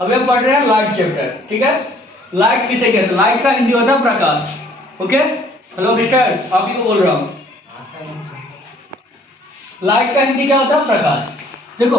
अभी हम पढ़ रहे हैं लाइट चैप्टर, ठीक है। लाइट किसे कहते हैं? लाइट का हिंदी होता है प्रकाश। ओके, हेलो मिस्टर, आप ही को बोल रहा हूँ। लाइट का हिंदी क्या होता है? प्रकाश। देखो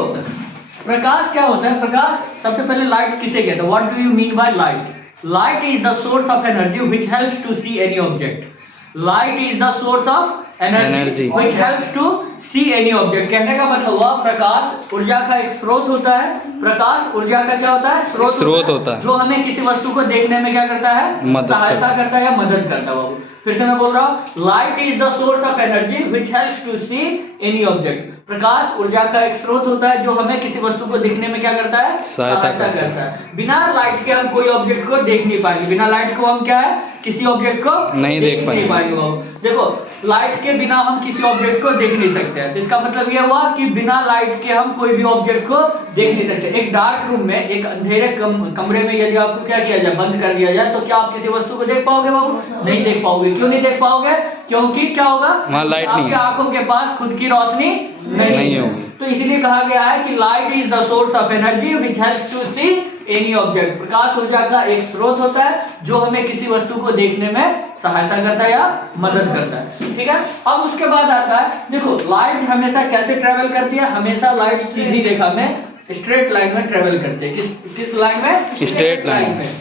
प्रकाश क्या होता है? प्रकाश, सबसे पहले लाइट किसे कहते हैं? What do you mean by light? Light is the source of energy which helps to see any object. Light is the source of energy which helps to see any object. कहने का मतलब हुआ प्रकाश ऊर्जा का एक स्रोत होता है। प्रकाश ऊर्जा का क्या होता है? स्रोत होता है, जो हमें किसी वस्तु को देखने में क्या करता है? सहायता करता है या मदद करता है। बाबू फिर से मैं बोल रहा हूँ, light is the source of energy which helps to see any object. प्रकाश ऊर्जा का एक स्रोत होता है जो हमें किसी वस्तु को दिखने में क्या करता है? सहायता करता है। बिना लाइट के हम कोई ऑब्जेक्ट को देख नहीं पाएंगे। बिना लाइट को हम क्या है? किसी ऑब्जेक्ट को नहीं देख पाएंगे। देखो लाइट के बिना हम किसी ऑब्जेक्ट को देख नहीं सकते हैं, तो इसका मतलब ये हुआ कि बिना लाइट के हम कोई भी ऑब्जेक्ट को देख नहीं सकते। एक डार्क रूम में, एक अंधेरे कमरे में यदि आपको क्या किया जाए? बंद कर दिया जाए, तो क्या आप किसी वस्तु को देख पाओगे? बाबू नहीं देख पाओगे। क्यों नहीं देख पाओगे? क्योंकि क्या होगा? वहाँ लाइट नहीं है, आपकी आंखों के पास खुद की रोशनी नहीं होगी। तो इसीलिए कहा गया है कि light is the source of energy which helps to see any object. प्रकाश ऊर्जा का एक स्रोत होता है जो हमें किसी वस्तु को देखने में सहायता करता है या मदद करता है, ठीक है। अब उसके बाद आता है, देखो लाइट हमेशा कैसे ट्रेवल करती है? हमेशा लाइट सीधी रेखा में, स्ट्रेट लाइन में ट्रेवल करती है। किस लाइन में? स्ट्रेट लाइन में।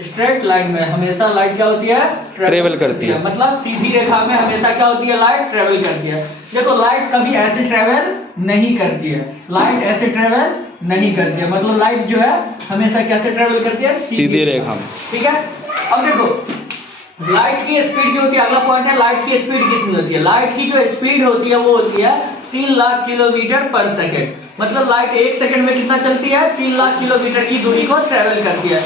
स्ट्रेट लाइन में हमेशा लाइट क्या होती है? ट्रेवल करती है। मतलब सीधी रेखा में हमेशा क्या होती है? लाइट ट्रेवल करती है। देखो लाइट कभी ऐसे ट्रेवल नहीं करती है। लाइट ऐसे ट्रेवल नहीं करती है। मतलब लाइट जो है हमेशा कैसे ट्रेवल करती है? सीधी रेखा में, ठीक है। अब देखो लाइट की स्पीड जो होती है, अगला पॉइंट है लाइट की स्पीड कितनी होती है? लाइट की जो स्पीड होती है वो होती है 3 लाख किलोमीटर पर सेकेंड। मतलब लाइट 1 सेकंड में कितना चलती है? 3 लाख किलोमीटर की दूरी को ट्रेवल करती है।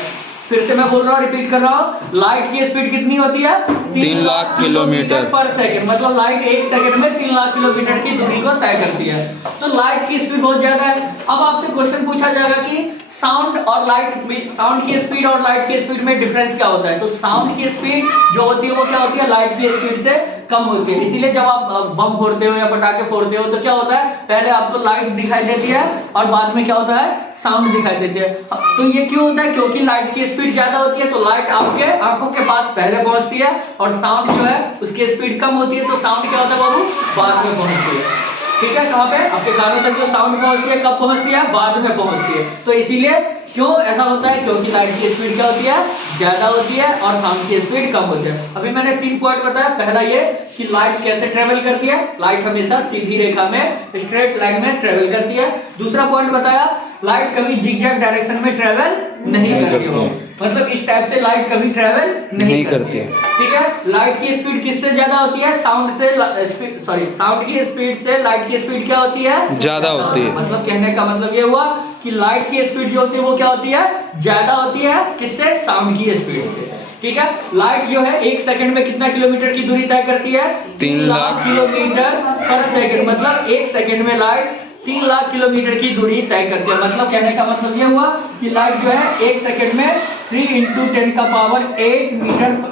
फिर से मैं बोल रहा हूँ, रिपीट कर रहा हूँ, लाइट की स्पीड कितनी होती है? 3 लाख किलोमीटर पर सेकंड। मतलब लाइट 1 सेकंड में 3 लाख किलोमीटर की दूरी को तय करती है। तो लाइट की स्पीड बहुत ज्यादा है। अब आपसे क्वेश्चन पूछा जाएगा कि साउंड और लाइट में, साउंड की स्पीड और लाइट की स्पीड में डिफरेंस क्या होता है? तो साउंड की स्पीड जो होती है वो क्या होती है? लाइट की स्पीड से कम होती है। इसीलिए जब आप बम फोड़ते हो या पटाखे फोड़ते हो तो क्या होता है? पहले आपको लाइट दिखाई देती है और बाद में क्या होता है? साउंड दिखाई देती है। तो ये क्यों होता है? क्योंकि लाइट की स्पीड ज्यादा होती है तो लाइट आपके आंखों के पास पहले पहुंचती है, और साउंड जो है उसकी स्पीड कम होती है तो साउंड क्या होता है बाबू? बाद में पहुंचती है, ठीक है। कहाँ पे? आपके कानों तक जो साउंड पहुंचती है, कब पहुंचती है? बाद में पहुंचती है। तो इसीलिए क्यों ऐसा होता है? क्योंकि लाइट की स्पीड क्या होती है? ज्यादा होती है और साउंड की स्पीड कम होती है। अभी मैंने 3 पॉइंट बताया। पहला ये कि लाइट कैसे ट्रेवल करती है? लाइट हमेशा सीधी रेखा में, स्ट्रेट लाइन में ट्रेवल करती है। दूसरा पॉइंट बताया, लाइट कभी जिगजैग डायरेक्शन में ट्रेवल नहीं करती हो। मतलब इस टाइप से लाइट कभी ट्रेवल नहीं करती है, ठीक है। लाइट की स्पीड किससे ज्यादा होती है? साउंड से, साउंड की स्पीड से लाइट की स्पीड क्या होती है? ज्यादा होती है। मतलब कहने का मतलब ये हुआ कि लाइट की स्पीड जो होती है वो क्या होती है? ज्यादा होती है। किससे? साउंड की स्पीड से, ठीक है। लाइट जो है 1 सेकंड में कितना किलोमीटर की दूरी तय करती है? 3 लाख किलोमीटर पर सेकंड। मतलब 1 सेकंड में लाइट 3 लाख किलोमीटर की दूरी तय करती है। मतलब कहने का मतलब ये हुआ कि लाइट जो है 1 सेकंड में 3 ×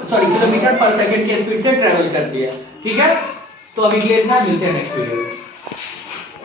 10⁸ किलोमीटर पर सेकंड की स्पीड से ट्रेवल करती है, ठीक है। तो अभी के लिए इतना, मिलते हैं नेक्स्ट वीडियो में।